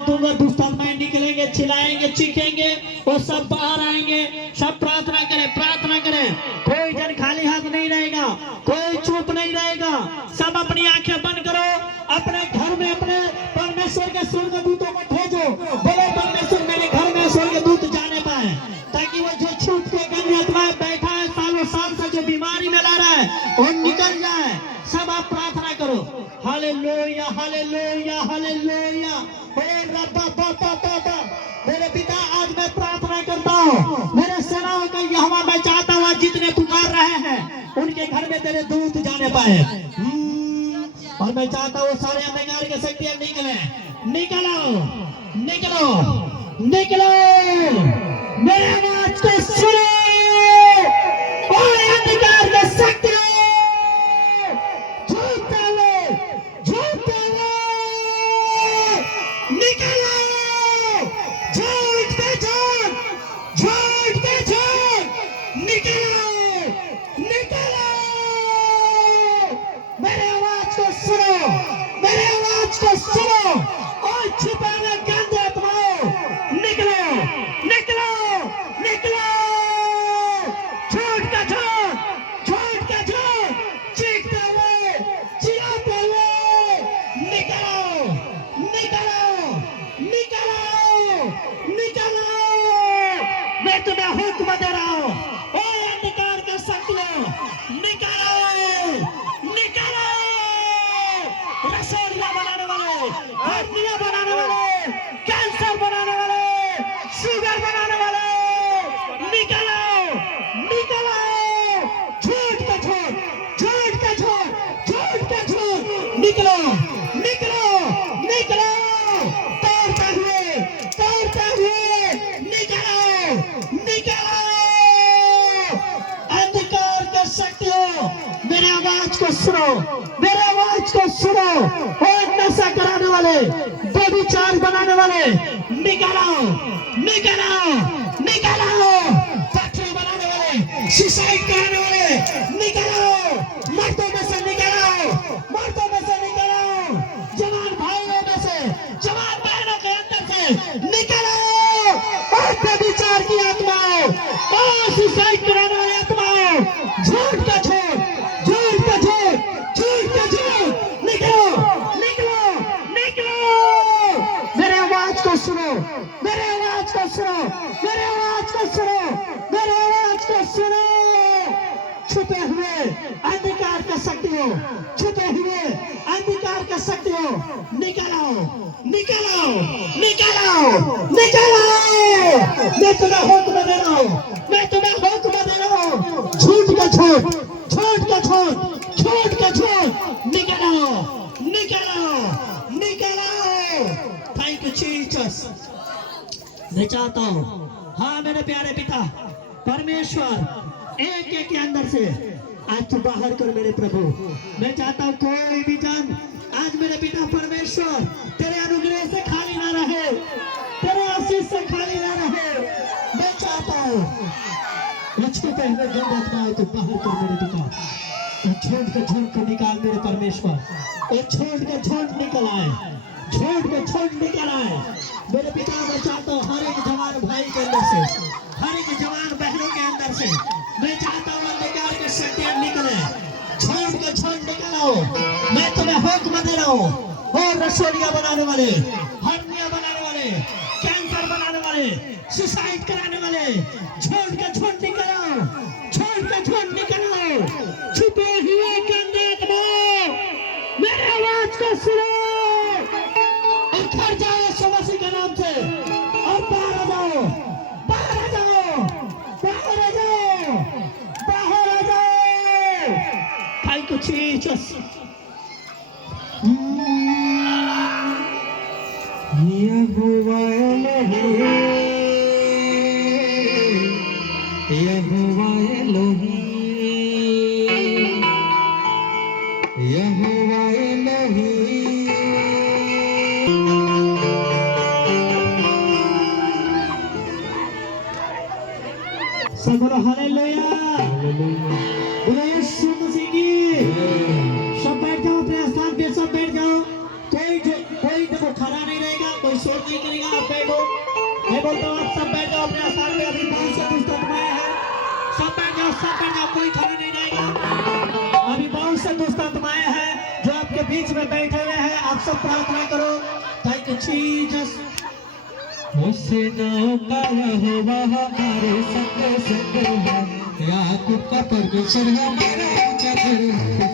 दूंगा, दुष्ट आत्माएं निकलेंगे, चिल्लाएंगे, चीखेंगे, वो सब बाहर आएंगे। सब प्रार्थना करें, प्रार्थना करें। कोई जन खाली हाथ नहीं रहेगा, कोई चुप नहीं रहेगा। सब अपनी आंखें बंद करो, अपने घर में अपने परमेश्वर के स्वर्गदूतों को भेजो। बोलो परमेश्वर मेरे घर में स्वर्गदूत जाने पाए, ताकि वो जो छूट के गंदी आत्माएं बैठा है सालों साल से, जो बीमारी में ला रहा है, वो निकल जाए। सब आप प्रार्थना करो। Hallelujah, hallelujah, hallelujah. मेरे पिता, आज मैं प्रार्थना करता हूँ, मेरे सेनाओं का यहोवा, मैं चाहता हूँ जितने पुकार रहे हैं उनके घर में तेरे दूत जाने पाए। और मैं चाहता हूँ सारे अंधकार के शक्तियां निकले। निकलो, निकलो, निकलो, मेरे आवाज को सुनो। और अंधकार के शक्तियां सुनो और छिपाने गंदे आत्माओं, निकलो, निकलो, निकलो। झूठ का झूठ, झूठ का झूठ, चीखते हुए, चिल्लाते हुए, निकलो, निकलो, निकलो, निकलो। मैं तुम्हें हुक्म दे रहा हूँ, ओ अंधकार का शक्तियों, निकलो, निकलो। रसोलिया बनाने वाले, हड्डियां बनाने वाले, कैंसर बनाने वाले, शुगर बनाने वाले, निकलो, निकलो। झूठ का झूठ, झूठ का झूठ, झूठ का झूठ, निकलो, निकलो, निकलो। तोड़ते हुए, तोड़ते हुए, निकलो, निकलो। अंधकार के शक्तियों, मेरे आवाज को सुनो, मेरे आवाज को सुनो। और नशा कराने वाले, व्यभिचार बनाने वाले, निकलो, निकलो, निकलो। फैक्ट्री बनाने वाले, सुसाइड कराने वाले, निकलो, मर्दों में से निकलो, मर्दों में से निकलो, जवान भाइयों में से, जवान बहनों के अंदर से निकलो। और व्यभिचार की आत्माओं, और सुसाइड कराने वाली आत्माओं, झूठ का झूठ, झूठ का झूठ, झूठ का झूठ, निकलो, निकलो, निकलो। मेरे आवाज को सुनो, मेरे आवाज को सुनो, मेरे आवाज को सुनो, मेरे आवाज को सुनो। छुपे हुए अंधकार का शक्तियों, छुपे हुए अंधकार का शक्तियों, निकलो, निकलो, निकलो, निकलो। मैं तुम्हें हुक्म दे रहा हूँ, मैं तुम्हें हुक्म दे रहा हूँ। झूठ का झूठ, झूठ का झूठ, झूठ का झूठ, निकलो, निकलो, निकलो। Thank you Jesus. मैं चाहता हूँ, हाँ मेरे प्यारे पिता परमेश्वर, एक एक के अंदर से आज तू बाहर कर मेरे प्रभु। मैं चाहता हूँ कोई भी जन आज मेरे पिता परमेश्वर तेरे अनुग्रह से खाली ना रहे, तेरे आशीष से खाली ना रहे। मैं चाहता हूँ मुझको पहले गंद आत्माएं तो बाहर कर मेरे पिता। झूठ का झूठ को निकाल मेरे परमेश्वर, और झूठ का झूठ निकल आए, झूठ का झूठ निकल आए मेरे पिता। मैं चाहता हूँ हर एक जवान भाई के अंदर से, हर एक जवान बहनों के अंदर से, मैं चाहता हूँ अंधकार की शक्तियां निकले, झूठ का झूठ निकलो। मैं तुम्हें हुक्म दे रहा हूँ। और रसोलिया बनाने वाले, हड्डियां बनाने वाले, कैंसर बनाने वाले, सुसाइड कराने वाले, झूठ का झूठ निकलो, झूठ का झूठ निकलो। छुपे हुए गंदे आत्माओं, मेरे आवाज को सुनो और घर जाओ यीशु मसीह के नाम से, और बाहर आ जाओ, बाहर आ जाओ, बाहर आ जाओ, बाहर आ जाओ। Thank you Jesus. यहोवा एलोही, यहोवा एलोही, यहोवा एलोही। सब बोलो हालेलुया, बोलो यीशु मसीह की। सब बैठ जाओ अपने स्थान पे, सब बैठ जाओ। कोई देखो खड़ा नहीं रहेगा, कोई सोच नहीं करेगा। आप बैठो, मैं बोलता हूँ आप सब बैठ जाओ अपने स्थान पे। अभी बहुत से दुष्ट आत्माएं हैं, सब बैठ जाओ, सब बैठ जाओ, कोई खड़ा नहीं रहेगा। अभी बहुत से दुष्ट आत्माएं हैं जो आपके बीच में बैठे हुए हैं। आप सब प्रार्थना करो। Thank you Jesus. का यहोवा हमारे संग संग है, याकूब का परमेश्वर हमारा ऊंचा गढ़ है।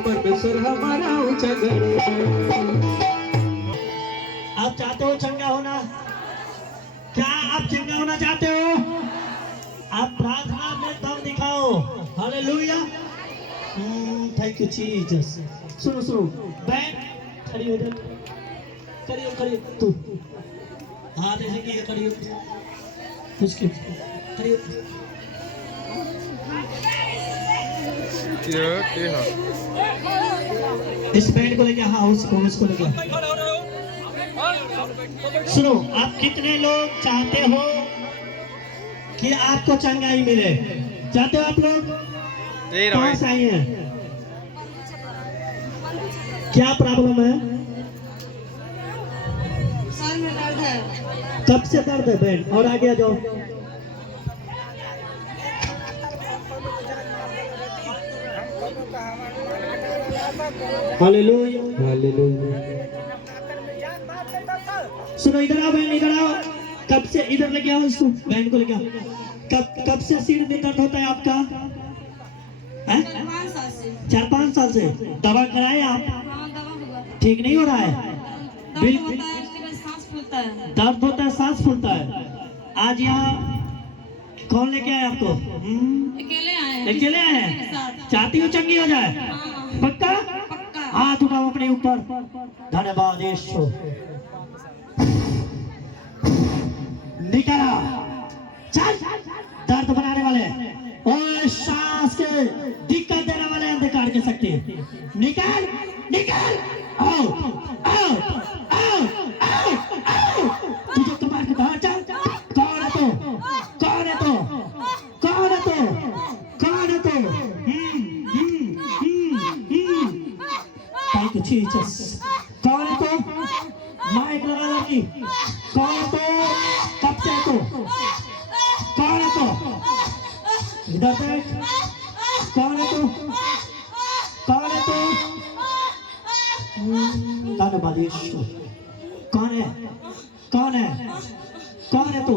परमेश्वर हमारा ऊंचा गढ़ है। आप चाहते हो चंगा होना? क्या आप चंगा होना चाहते हो? आप प्रार्थना में दम दिखाओ। हालेलुया। Thank you Jesus. सुनो सुनो, बैठ, खड़ी हो जा, खड़ी हो, खड़ी हो तू। हाँ देखेंगे, ये खड़ी हो, उसकी खड़ी हो। इस बैंड को लेके, हाँ उसको लेके। सुनो, आप कितने लोग चाहते हो कि आपको चंगाई मिले? चाहते हो आप लोग? कहाँ से आई हैं? क्या प्रॉब्लम है? सर में दर्द है। कब से दर्द है बैंड? और आगे आ जाओ। Hallelujah, hallelujah. सुनो, इधर आओ बहन, इधर आओ। कब से इधर लेके आओ इसको, बहन को लेके आओ। कब से सिर में दर्द होता है आपका? हैं? 4-5 साल से। 4-5 साल से दवा कराए आप? हाँ, दवा हुआ था। ठीक नहीं हो रहा है? दर्द होता है, उसके बाद सांस फूलता है। दर्द होता है, सांस फूलता है। आज यहाँ कौन लेके आए आपको? अकेले आए हैं। अकेले आए हैं? मेरे साथ। चाहती हो चंगी हो जाए? हाँ, पक्का? पक्का। हाथ उठाओ अपने ऊपर। धन्यवाद यीशु। निकला, चल। दर्द बनाने वाले और सांस के दिक्कत देने वाले अंधकार के शक्ति, निकल निकल। आओ आओ आओ आओ आओ। तुझे तो मार के बाहर चल। कौन है तो? कौन है तो? कौन है तो? कौन है तो? Thank you Jesus. कौन है तो? माइक लगा लगी। कौन है तो? कब से है तो? कौन है तो? इधर देख। कौन है तो? कौन है तो? धन्यवाद यीशु। कौन है? कौन है? कौन है तो?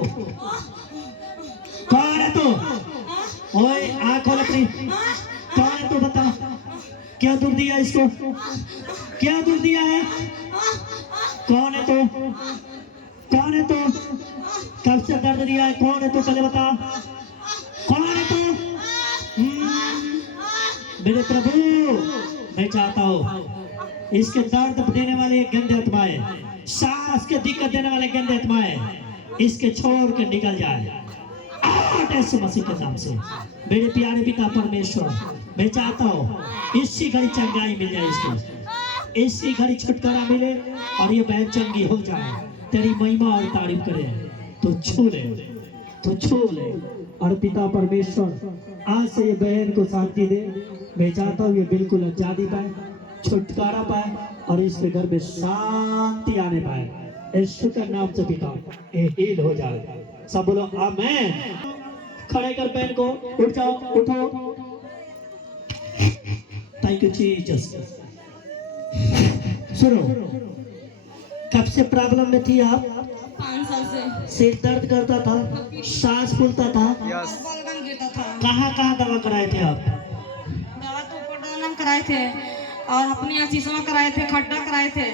कौन है तो? ओए आँख खोल अपनी। कौन है तो? बता, क्या दुख दिया इसको? क्या दुख दिया है? कौन है तो? कौन है है तू? कब से दर्द दिया है? कौन है तू? पहले बता, कौन है तू? मेरे प्रभु, मैं चाहता हूँ इसके दर्द देने वाले गंदे आत्माएं, सांस के दिक्कत देने वाले गंदे आत्माएं इसके छोड़ के निकल जाए यीशु मसीह के नाम से। मेरे प्यारे पिता परमेश्वर, मैं चाहता हूँ इसी घड़ी चंगाई मिल जाए इसको, इसी घड़ी छुटकारा मिले और ये बहन चंगी हो जाए, तेरी महिमा और तारीफ करे। तो छू ले, तो छू ले। और पिता परमेश्वर, आज से ये बहन को शांति दे। मैं चाहता हूँ ये बिल्कुल आजादी पाए, छुटकारा पाए और इसके घर में शांति आने पाए। यीशु के नाम से पिता ये हील हो जाए। सब बोलो आमीन। खड़े कर बहन को, उठ जाओ, उठो। Thank you Jesus. सुनो, कब से प्रॉब्लम में थी आप? 5 साल से सिर दर्द करता था, सांस फूलता था, बलगम गिरता था। कहाँ कहाँ दवा कराए थे आप? दवा तो ऊपर कराए थे और अपनी आशीषमा कराए थे, खड्डा कराए थे।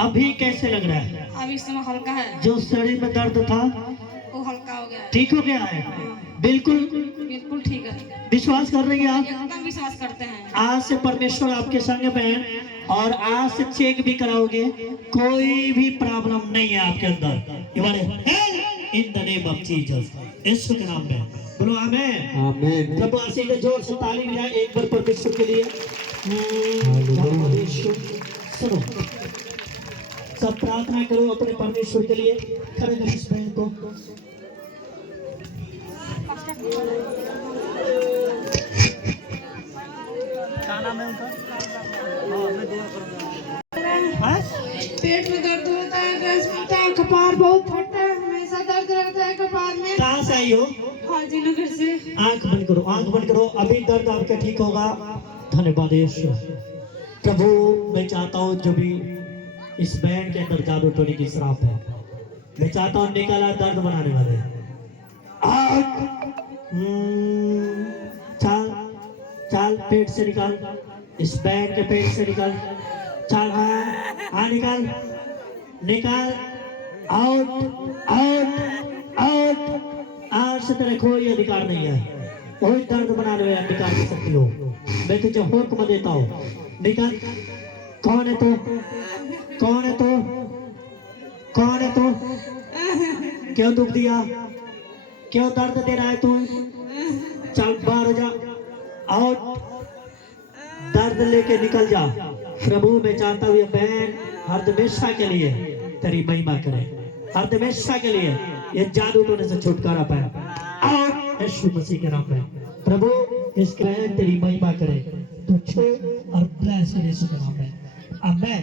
अभी कैसे लग रहा है? अभी इस समय हल्का है, जो शरीर में दर्द था वो हल्का हो गया है। ठीक हो गया है? बिल्कुल बिल्कुल ठीक है, विश्वास कर रही है आप? एकदम विश्वास करते हैं। आज से परमेश्वर आपके संग बहन, और आज से चेक भी कराओगे, कोई भी प्रॉब्लम नहीं है आपके अंदर। In the name of Jesus, यीशु के नाम में बोलो आमीन। आमीन। प्रभु आशीष दे, जोर से ताली बजाए एक बार परमेश्वर के लिए। सुनो, सब प्रार्थना करो अपने परमेश्वर के लिए। खड़े करो इस बहन को। क्या नाम है उनका? मैं दुआ करूंगा। पेट में दर्द होता है, गैस बनता है, कपार बहुत फटता है, हमेशा दर्द रहता है कपार में। कहाँ से आई हो? हाजी नगर से। आंख बंद करो, आंख बंद करो, अभी दर्द आपका ठीक होगा। धन्यवाद यीशु। प्रभु, मैं चाहता हूँ जो भी इस बैंड के अंदर जादू टोने की श्राप है, मैं चाहता हूँ निकाला दर्द बनाने वाले। चाल चाल, पेट से निकाल, इस बैंड के पेट से निकाल। चाल, हाँ निकाल, निकाल, आउट आउट आउट। आज से तेरे कोई अधिकार नहीं है, कोई दर्द बनाने में अधिकार नहीं सकती हो। मैं तुझे हुक्म देता हूँ, निकाल। कौन है तू? कौन है तू? कौन है तू? क्यों दुख दिया? क्यों दर्द दे रहा है तू? चल बाहर हो जा, आउट। दर्द लेके निकल जा। प्रभु, मैं चाहता हूँ ये बहन हर हमेशा के लिए तेरी महिमा करे, हर हमेशा के लिए ये जादू टोने से छुटकारा पाए। आउट यीशु मसीह के नाम में। प्रभु, इस बहन तेरी महिमा करे, तू छू और ब्लेस करे यीशु के नाम में। आमीन।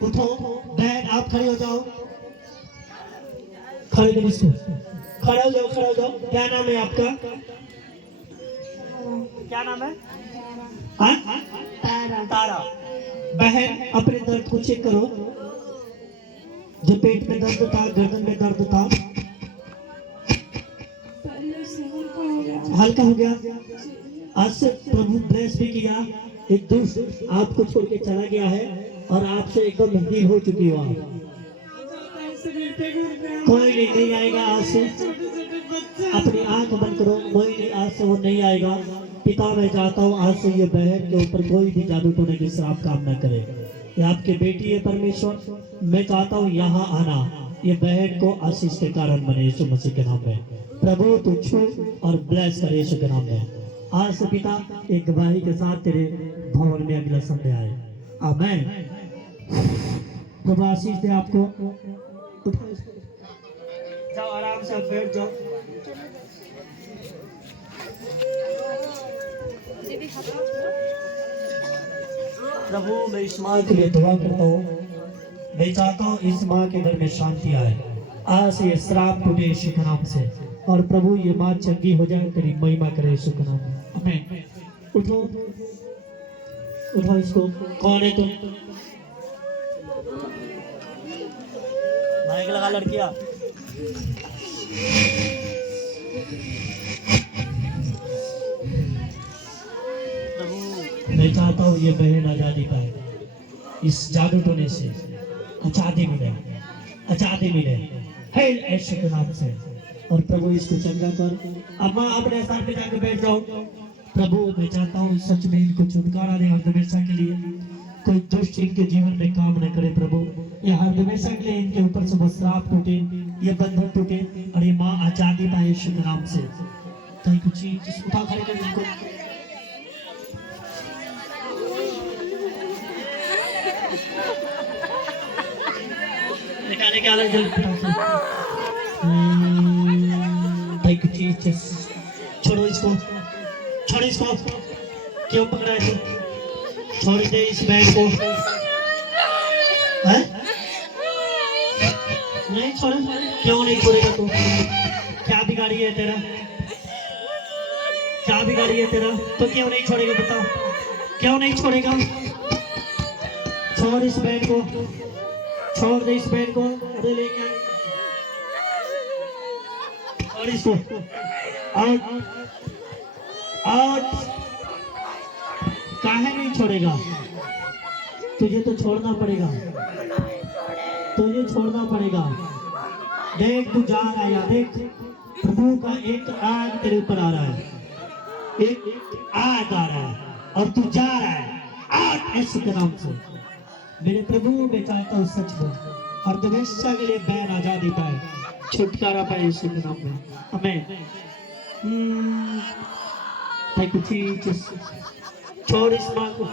उठो बहन, आप खड़े हो जाओ, खड़े करो इसको, खड़े हो जाओ, खड़े हो जाओ। क्या नाम है आपका? क्या नाम है? हाँ? तारा। तारा। बहन, अपने दर्द को चेक करो। जो पेट में दर्द था, गर्दन में दर्द था, हल्का हो गया। आज से प्रभु ब्लेस भी किया, एक दुष्ट आपको छोड़ के चला गया है और आपसे एकदम हील हो चुकी हो आप। कोई नहीं आएगा आज से। अपनी आंख बंद करो, कोई नहीं आज से वो नहीं आएगा। पिता, मैं चाहता हूँ आज से ये बहन के ऊपर कोई भी जादू टोने की श्राप काम न करे। ये आपकी बेटी है परमेश्वर, मैं चाहता हूँ यहाँ आना, ये बहन को आशीष के कारण बने यीशु मसीह के नाम में। प्रभु, तू छू और ब्लेस करे यीशु के नाम में। आज से पिता एक गवाही के साथ तेरे भवन में अगला संडे आए। आमीन। प्रभु आशीष दे आपको। जाओ आराम से बैठ जाओ। प्रभु, मैं इस माँ के लिए दुआ करता हूँ। मैं चाहता हूँ इस माँ के घर में शांति आए। आज से ये श्राप टूटे यीशु के नाम से। और प्रभु, ये माँ चंगी हो जाए, तेरी महिमा करे यीशु के नाम में। आमीन। उठो, उठो इसको। कौन है तुम? माइक लगा लड़कियां। प्रभु, मैं चाहता हूँ ये बहन आजादी पाए इस जादू टोने से। आजादी मिले, आजादी मिले हे यीशु के नाम से। और प्रभु इसको चंगा कर। अब मैं अपने स्थान पे जाकर बैठ जाऊं। प्रभु मैं चाहता हूँ सच में इनको छुटकारा दे हर हमेशा के लिए, कोई दुष्ट इनके जीवन में काम न करे प्रभु। ये हर हमेशा के लिए इनके ऊपर से वो श्राप टूटे, ये बंधन टूटे और ये माँ आजादी पाए यीशु के नाम से। कहीं कुछ चीज उठा खड़े कर इनको। निकाले क्या अलग जल्दी भाई कुछ चीज छोड़ो इसको, छोड़ इसको। क्यों पकड़ा है तू? छोड़ दे इस बैग को। हैं? नहीं छोड़, क्यों नहीं छोड़ेगा तू? क्या बिगाड़ी है तेरा? क्या बिगाड़ी है तेरा? तो क्यों नहीं छोड़ेगा बता? क्यों नहीं छोड़ेगा? छोड़ इस बैग को, छोड़ दे इस बैग को। अरे लेके छोड़ इसको। Out out. काहे नहीं छोड़ेगा? तुझे तो छोड़ना पड़ेगा, तुझे छोड़ना पड़ेगा। देख तू जा रहा है या देख प्रभु का एक आग तेरे ऊपर आ रहा है, एक आग आ रहा है और तू जा रहा है आग यीशु के नाम से। मेरे प्रभु मैं चाहता हूँ सच में हर हमेशा के लिए बैन आजादी पाए, छुटकारा पाए यीशु के नाम में। आमीन। कुछ छोड़ इस माँ को,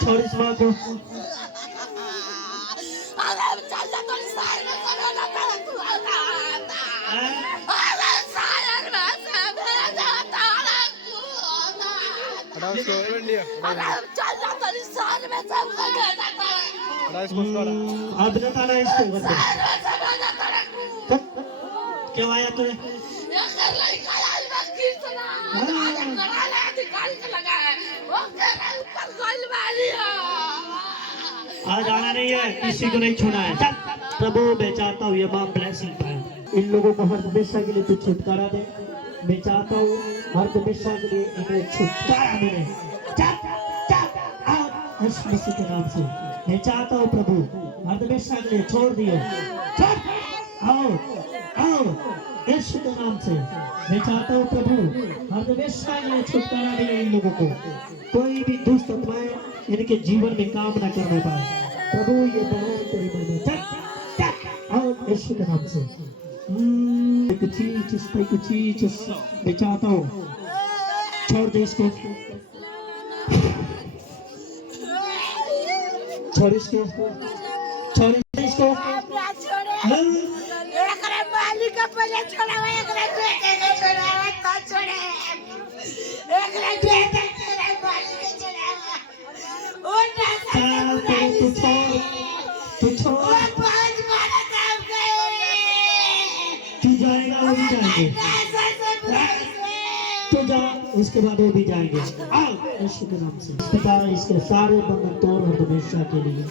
छोड़ इस माँ को। क्यों आया तूने? आज आना नहीं है, किसी को नहीं छोड़ा है। प्रभु मैं चाहता हूँ ये माँ ब्लेसिंग पाए, इन लोगों को हर हमेशा के लिए तू छुटकारा दे। मैं चाहता हूँ हर हमेशा के लिए इन्हें छुटकारा मिले यीशु के नाम से। मैं चाहता हूँ प्रभु हर हमेशा के लिए छोड़ दियो, आओ आओ यीशु के नाम से। मैं चाहता हूँ प्रभु हर हमेशा के लिए छुटकारा मिले इन लोगों को, कोई भी दुष्ट आत्माएं इनके जीवन में काम न करने पाए। प्रभु ये बहुत तेरी महिमा और यीशु के नाम से। कुछ चीज मैं चाहता हूँ छोड़ दे इसको, छोड़ इसको, छोड़ इसको। मालिक अपने छोड़ा हुआ एक बेटे को छोड़ा हुआ तो छोड़े, एक बेटे तेरे मालिक को छोड़ा हुआ और तू छोड़, पांच मारा काम करे। तू जाएगा वो भी जाएंगे, तू जा उसके बाद वो भी जाएंगे। आओ यीशु के नाम से। पिता इसके सारे बंधन तोड़ और हमेशा के लिए।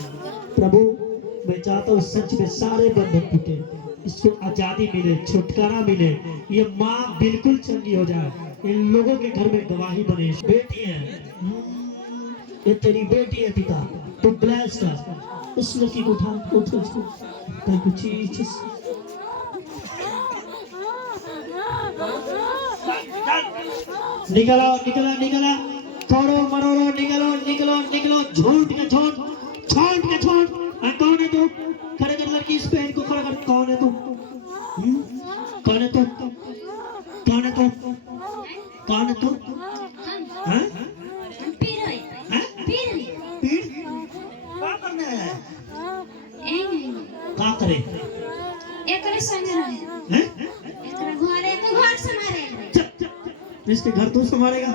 प्रभु मैं चाहता हूँ सच में सारे बंधन टूटे, इसको आजादी मिले, छुटकारा मिले, ये माँ बिल्कुल चंगी हो जाए, इन लोगों के घर में गवाही बने। बेटी है, ये तेरी बेटी है पिता, तू ब्लेस कर। इस लड़की को उठा, उठ उसको कुछ चीज निकलो निकलो निकलो, तोड़ो मरोड़ो, निकलो निकलो निकलो, झूठ के छोड़, छोड़ के छोड़। कौन है तू? खड़े कर लड़की, इस पेन को खड़ा कर। कौन है तू? कौन है तू? कौन है तू? कौन है तू? हैं? पीर है, हैं? पीर पीड़? क्या करना है? क्या करे? एकरे संगे रहे, हैं? एकरे घरे तो घर संभाले। चुप चुप, इसके घर तू संभालेगा?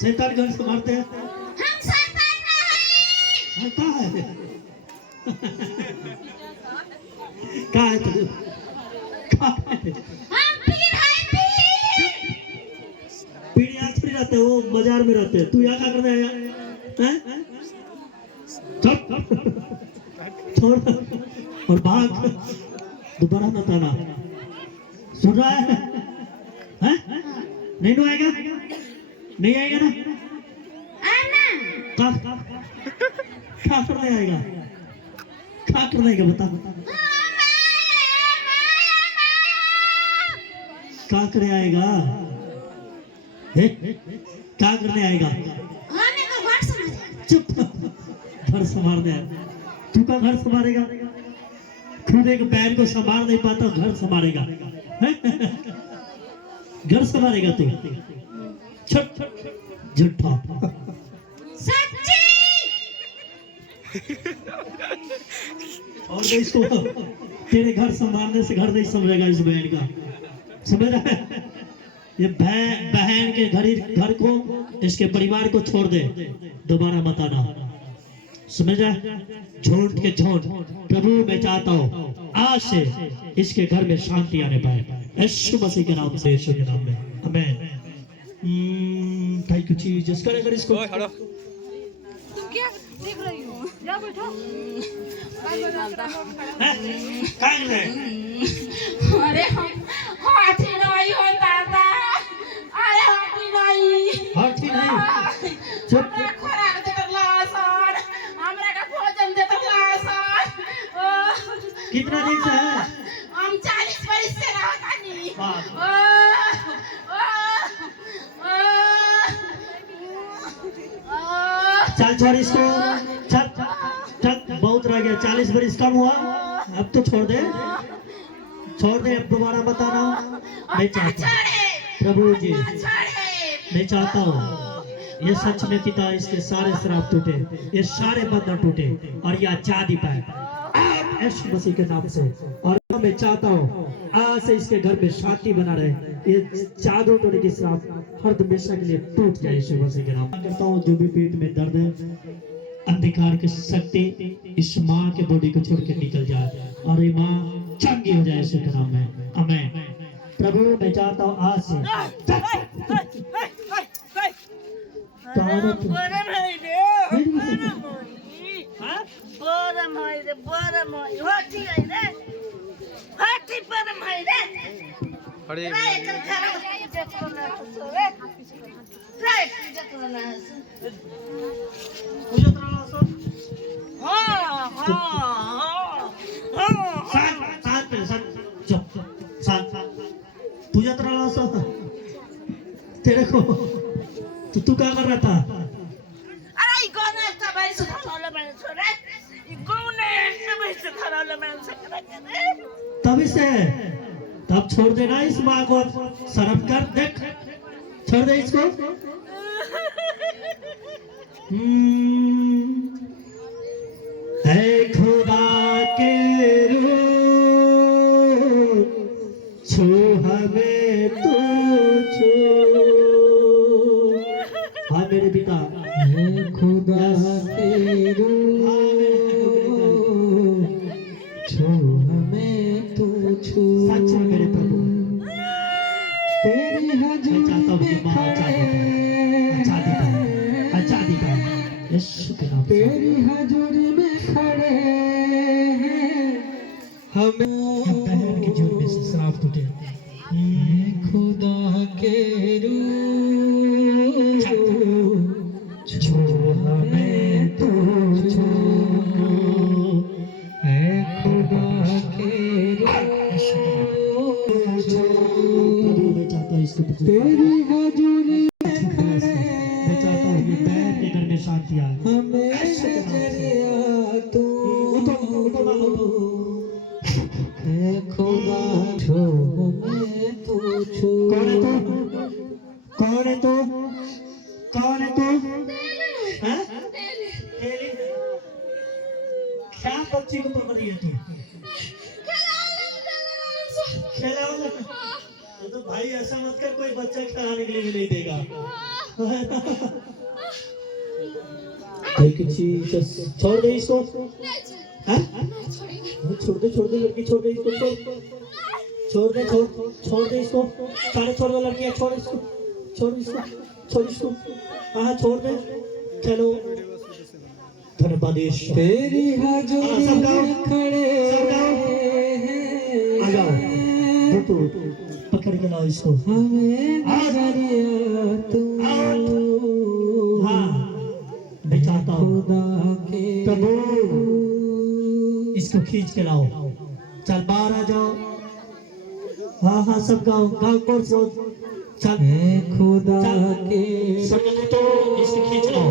शैतान घर संभालते हैं। हम शैतान नहीं। कहाँ है? कहाँ है तू? कहाँ है? हम पीर है, पीर। पीढ़ी आज भी रहते हैं, वो बाजार में रहते हैं। तू यहाँ क्या करने आया? हैं? छोड़ और भाग, दोबारा न आना। सुन रहा है? हैं? नहीं तो आएगा? नहीं आएगा ना? आना। कब? क्या करने आएगा, क्या करने का बता, क्या करने आएगा, क्या करने आएगा? चुप, घर संभालने आया। तू का घर संभालेगा? खुद एक पैर को संभाल नहीं पाता, घर संभालेगा? घर संभालेगा तू? झूठा। और इसको तेरे घर संभालने से घर नहीं संभलेगा इस बहन का, समझ रहा है? ये बहन के घर को, इसके परिवार को छोड़ दे, दोबारा मत आना, समझ रहा? झूठ के झूठ। प्रभु मैं चाहता हूँ आज से इसके घर में शांति आने पाए, यीशु मसीह के नाम से, यीशु के नाम में, आमीन। Thank you Jesus. कर अगर इसको तुम क्या देख रही हो? जा बैठो। अरे हाथी नहीं हो दादा, अरे हाथी नहीं, हाथी नहीं, चुप। हमरा खोराक दे लासन, हमरा का भोजन दे लासन। कितना दिन से है? हम 40 वर्ष से रहतानी। चल छोड़ इसको, चल चल, बहुत रह गया, 40 बरस कम हुआ, अब तो छोड़ दे, छोड़ दे, अब दोबारा मत आना। मैं चाहता हूँ प्रभु जी, मैं चाहता हूँ ये सच में पिता, इसके सारे श्राप टूटे, ये सारे बंधन टूटे और ये आजादी पाए यीशु मसीह के नाम से। और मैं चाहता हूँ आज से इसके घर में शांति बना रहे, ये जादू टोने की श्राप हर हमेशा के लिए टूट जाए यीशु मसीह के नाम। करता हूँ जो भी पेट में दर्द है, अंधकार की शक्ति इस माँ के बॉडी को छोड़ के निकल जाए और ये माँ चंगी हो जाए यीशु के नाम में, आमीन। प्रभु मैं चाहता हूँ आज से तुझे तेरे को तू क्या कर रहा था? अरे कौन है इसका भाई से खाना मैंने छोड़ा, कौन है इसका भाई से खाना मैंने छोड़ा। तभी से तब छोड़ देना इस माँ को, शर्म कर, देख छोड़ दे इसको। है खुदा के रूह छू हमें तू छू, हाँ मेरे पिता, है खुदा के रूह छू हमें तू छू, सच में मेरे प्रभु तेरी हजूरी में खड़े, यीशु के नाम से। तेरी हजूरी में खड़े हमें, बहन के जीवन में से श्राप टूटे। खुदा के रूह छू हमें तू छू, है खुदा के रूह छू, प्रभु मैं चाहता हूँ इसको तेरी हजूरी में खड़े मैं चाहता हूँ कि बहन के घर में शांति आए। हमें जरिया तू, है खुदा छू हमें तू छू। कौन है तू? कौन है तू? कौन है तू? हैं? तेरी क्या बच्ची को पकड़ रही है तू? खेला वाला? तो भाई ऐसा मत कर, कोई बच्चा खिलाने के लिए भी नहीं देगा। छोड़ दे इसको, छोड़ दे लड़की, छोड़ दे इसको, छोड़ दे इसको, सारे छोड़ दो लड़कियां, छोड़ इसको, हाँ छोड़ दे, चलो धन्यवाद यीशु। तेरी हजूरी में खड़े आ जाओ, पकड़ के लाओ इसको, हमें जरिया तू, हाँ मैं चाहता हूँ खुदा के प्रभु इसको खींच के लाओ। चल बाहर आ जाओ। हाँ हाँ सब गाओ गाओ कोर सो। चल खुदा के सबने तो इसको खींच लाओ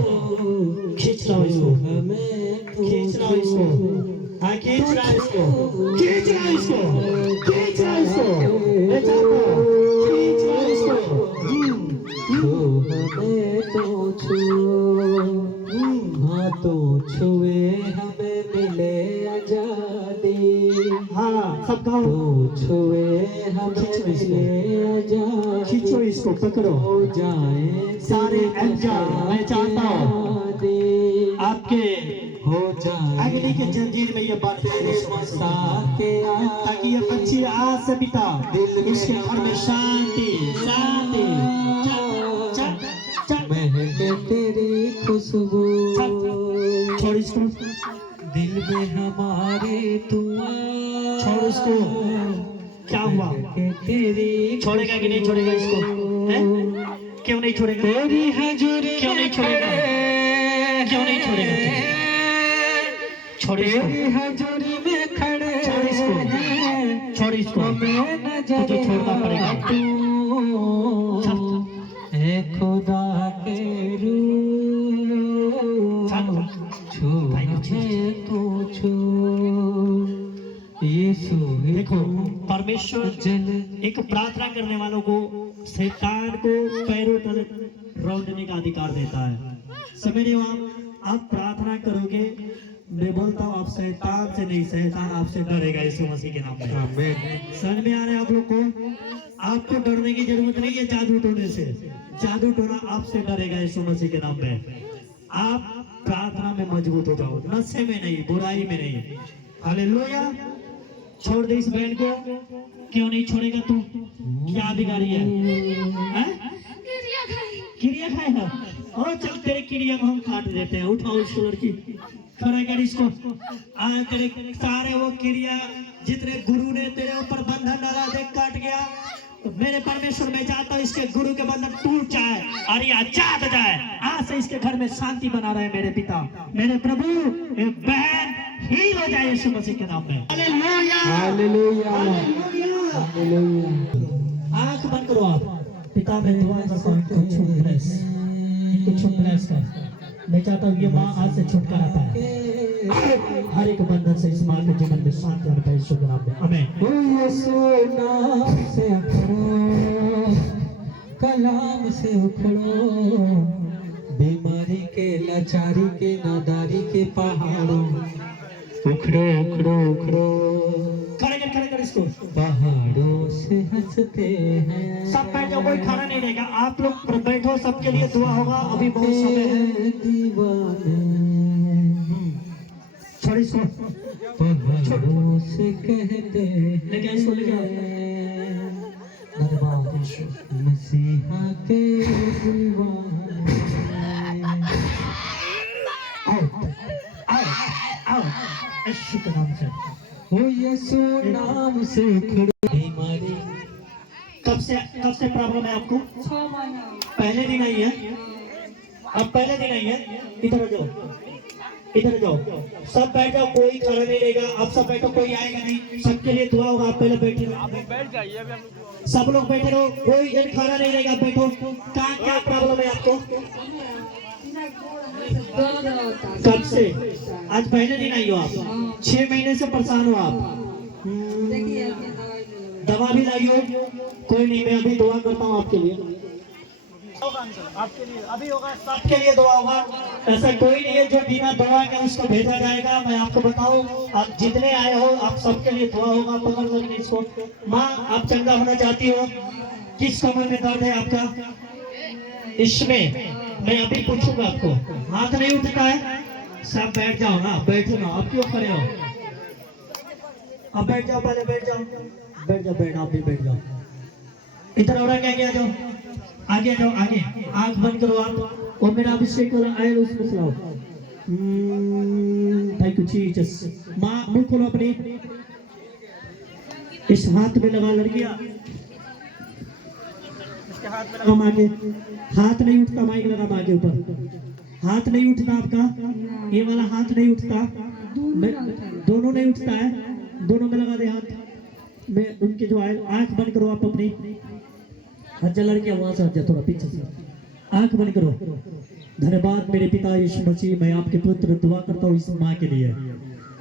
इसको, खींच लाओ इसको। हाँ खींच रहा है इसको, खींच रहा है इसको, खींच रहा है इसको, ले जाओ खींच रहा है इसको। हमें तो हाथों छुए हमें मिले आजादी। हाँ सब गाओ। तो छुए हमें मिले आजादी। खींचो इसको, पकड़ो हो जाए सारे एंजल। मैं चाहता हूँ आपके हो जाए अग्नि के जंजीर में ये बात ताकि ये बच्ची आज से पिता इसके घर में शांति शांति। चल चल चल महके तेरी खुशबू छोड़ इसको, दिल में हमारे दुआ। छोड़ इसको। क्या हुआ? तेरी छोड़ेगा कि नहीं छोड़ेगा इसको? हैं? क्यों नहीं छोड़ेगा? तेरी हजूरी क्यों नहीं छोड़ेगा? क्यों नहीं छोड़ेगा? छोड़ इसको, तेरी हजूरी में खड़े छोड़ इसको, छोड़ इसको। तुझे छोड़ना पड़ेगा। है खुदा के रूह छू है तो छू यीशु है देखो परमेश्वर जल एक प्रार्थना करने वालों को शैतान को पैरों तले रौंदने का अधिकार देता है। समझ आप प्रार्थना करोगे, मैं बोलता हूँ आप शैतान से नहीं, शैतान आपसे डरेगा यीशु मसीह के नाम में। आमीन। समझ में आ रहा है आप लोग को? आपको डरने की जरूरत नहीं है जादू टोने से। जादू टोना आपसे डरेगा यीशु मसीह के नाम में। आप प्रार्थना में मजबूत हो जाओ, नशे में नहीं, बुराई में नहीं। हालेलुया। छोड़ दे इस बहन को। क्यों नहीं छोड़ेगा तू? क्या बिगाड़ी है? किरिया खाएगा? और चल तेरे किरिया को हम काट देते हैं। उठाओ इस लड़की, खड़ा कर इसको। तेरे सारे वो किरिया जितने गुरु ने तेरे ऊपर बंधन डाला देख काट गया। तो मेरे परमेश्वर में चाहता हूँ इसके गुरु के बंधन टूट जाए और ये आजाद जाए। आज से इसके घर में शांति बना रहे मेरे पिता, मेरे प्रभु। एक बहन हील हो जाए यीशु मसीह के नाम में। Hallelujah hallelujah hallelujah. हालेलुया। आंख बंद करो आप। पिता मैं दुआ करता हूँ इनको छूट ब्लेस, इनको छूट ब्लेस कर। मैं चाहता हूँ ये माँ आज से छुटकारा पाए, हर एक बंधन से इस माँ के जीवन में शांति और पाए यीशु के नाम में। आमीन। यीशु नाम से उखड़ो, कलाम से उखड़ो, बीमारी के लाचारी के नादारी के पहाड़ों उखड़ो उखड़ो उखड़ो। खड़े कर इसको। पहाड़ों से हंसते हैं सब बैठ जाओ, कोई खाना नहीं रहेगा। आप लोग बैठो, सबके लिए दुआ होगा। अभी बहुत समय है। दीवाने छोड़ इसको। पहाड़ों से कहते लेके आओ इसको, लेके आओ। दरबार मसीहा के दीवाने। आओ आओ आओ यीशु के नाम से। ओ यीशु नाम से खड़े बीमारी। कब से प्रॉब्लम है आपको? पहले दिन आई है? अब पहले दिन आई है? इधर जाओ, इधर जाओ। सब बैठ जाओ, कोई खड़ा नहीं रहेगा। आप सब बैठो, कोई आएगा नहीं। सबके लिए दुआ होगा। आप पहले बैठे रहो, सब लोग बैठे रहो, कोई जन खड़ा नहीं रहेगा। बैठो। क्या प्रॉब्लम है आपको? कब से? आज पहले दिन आई हो आप? 6 महीने से परेशान हो आप? दवा भी लाई हो? कोई नहीं, मैं अभी दुआ करता हूँ आपके लिए। आपके लिए अभी होगा, सबके लिए दुआ होगा। ऐसा कोई नहीं है जो बिना दुआ के उसको भेजा जाएगा। मैं आपको बताऊं, आप जितने आए हो आप सबके लिए दुआ होगा। पकड़ लो इसको। माँ आप चंगा होना चाहती हो? किस कमर में दर्द है आपका? इसमें मैं अभी पूछूंगा आपको। हाथ नहीं उठता है? सब बैठ जाओ ना, बैठो ना। आप क्यों खड़े हो? आप बैठ जाओ, पहले बैठ जाओ, बैठ जाओ, बैठ, आप भी बैठ जाओ। इधर और आगे आ जाओ, आगे जाओ, आगे। आंख बंद करो आप। और मेरा अभिषेक वाला आयल उसमें चलाओ। Thank you Jesus. माँ मुंह खोलो अपनी। इस हाथ में लगा लड़कियां, इसके हाथ में लगा माँ के। हाथ नहीं उठता, माइक लगा माँ के ऊपर। हाथ नहीं उठता आपका, ये वाला हाथ नहीं उठता, दोनों नहीं उठता है, दोनों में लगा दे हाथ में। उनके जो आंख बंद करो आप अपनी, अच्छा लड़कियां वहां से हट जाए थोड़ा पीछे से, आंख बंद करो। धन्यवाद मेरे पिता यीशु मसीह, मैं आपके पुत्र दुआ करता हूँ इस माँ के लिए।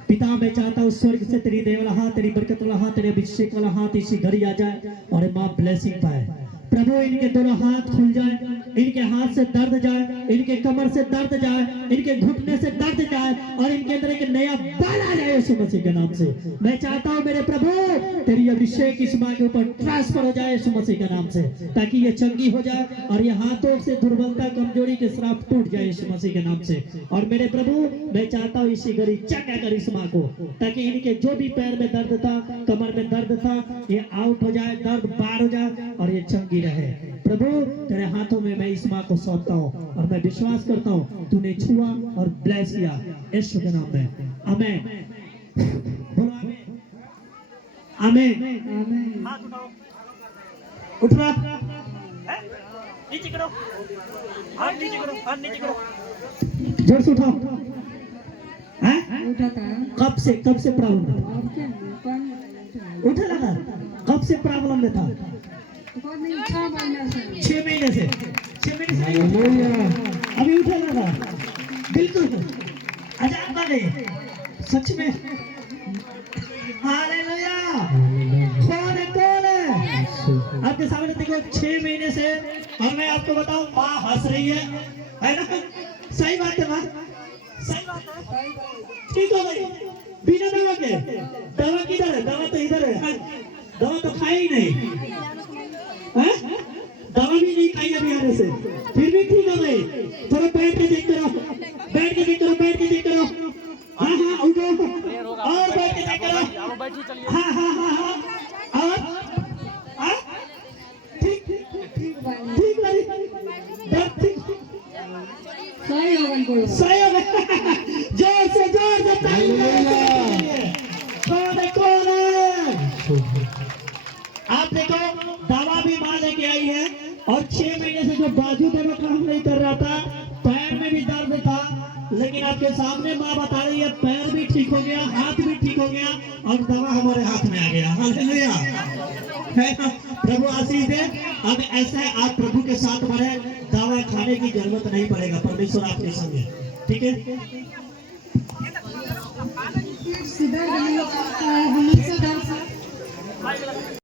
पिता मैं चाहता हूँ स्वर्ग से तेरी दया वाला हाथ, तेरी बरकत वाला हाथ, तेरे अभिषेक वाला हाथ इसी घड़ी आ जाए और ये माँ ब्लेसिंग पाए। प्रभु इनके दोनों हाथ खुल जाए, इनके हाथ से दर्द जाए, इनके कमर से दर्द जाए, इनके घुटने से दर्द जाए और इनके अंदर एक नया बल आ जाए यीशु मसीह के नाम से। मैं चाहता हूँ मेरे प्रभु तेरी अभिषेक इस माँ के ऊपर ट्रांसफर हो जाए यीशु मसीह के नाम से, ताकि ये चंगी हो जाए और ये हाथों से दुर्बलता कमजोरी के श्राप टूट जाए यीशु मसीह के नाम से। और मेरे प्रभु मैं चाहता हूँ इसी घड़ी चंगा कर इस माँ को, ताकि इनके जो भी पैर में दर्द था, कमर में दर्द था, ये आउट हो जाए, दर्द बाहर हो जाए और ये चंगी रहे। प्रभु तेरे हाथों में मैं इस माँ को सौंपता हूँ और मैं विश्वास करता हूँ तूने छुआ और ब्लेस किया यीशु के नाम में। आमीन, बोलो आमीन, आमीन। हाथ उठाओ, उठ रहा, नीचे करो, हाथ नीचे करो, हाथ नीचे करो, जोर से उठाओ। कब से प्रॉब्लम था? उठा लगा, कब से प्रॉब्लम में था? 6 महीने से अभी उठा लगा, बिल्कुल अजाब बात है सच में। हालेलुया, कौन है आपके सामने? देखो 6 महीने से, और मैं आपको बताऊं माँ हंस रही है ना? सही बात है माँ, सही बात है, ठीक हो गई बिना दवा के। दवा किधर है? दवा तो इधर है, दवा तो खाई ही नहीं, दवा भी नहीं खाई अभी आने से, फिर भी ठीक हो गई। थोड़ा बैठ के चेक करो, बैठ के चेक करो, बैठ के चेक करो। हाँ हाँ उठो और बैठ के चेक करो। हाँ हाँ हाँ हाँ और ठीक ठीक लगी, दर्द ठीक सही हो गई, सही हो गई। जोर से कौन है? आप देखो दवा भी माँ लेके आई है, और 6 महीने से जो बाजू दवा काम नहीं कर रहा था, पैर में भी दर्द था, लेकिन आपके सामने माँ बता रही है पैर भी ठीक हो गया, हाथ भी ठीक हो गया और दवा हमारे हाथ में आ गया। हालेलुया, है ना? प्रभु आशीष दे। अब ऐसा है आप प्रभु के साथ बढ़े, दवा खाने की जरूरत नहीं पड़ेगा, परमेश्वर आपके संग है, ठीक है?